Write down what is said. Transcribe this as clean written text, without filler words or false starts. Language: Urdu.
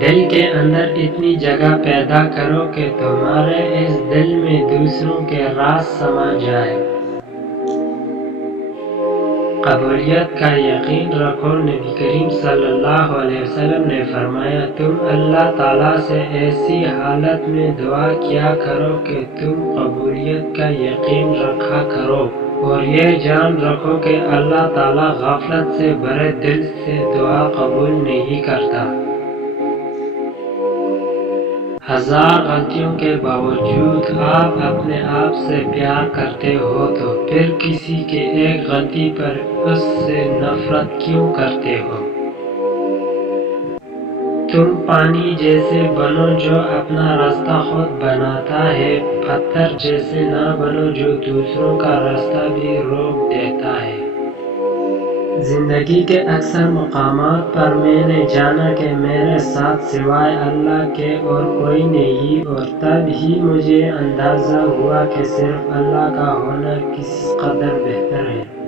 دل کے اندر اتنی جگہ پیدا کرو کہ تمہارے اس دل میں دوسروں کے راز سما جائے۔ قبولیت کا یقین رکھو۔ نبی کریم صلی اللہ علیہ وسلم نے فرمایا، تم اللہ تعالیٰ سے ایسی حالت میں دعا کیا کرو کہ تم قبولیت کا یقین رکھا کرو، اور یہ جان رکھو کہ اللہ تعالیٰ غفلت سے بھرے دل سے دعا قبول نہیں کرتا۔ ہزار غلطیوں کے باوجود آپ اپنے آپ سے پیار کرتے ہو تو پھر کسی کے ایک غلطی پر اس سے نفرت کیوں کرتے ہو؟ تم پانی جیسے بنو جو اپنا راستہ خود بناتا ہے، پتھر جیسے نہ بنو جو دوسروں کا راستہ بھی روک دیتا ہے۔ زندگی کے اکثر مقامات پر میں نے جانا کہ میرے ساتھ سوائے اللہ کے اور کوئی نہیں، اور تب ہی مجھے اندازہ ہوا کہ صرف اللہ کا ہونا کس قدر بہتر ہے۔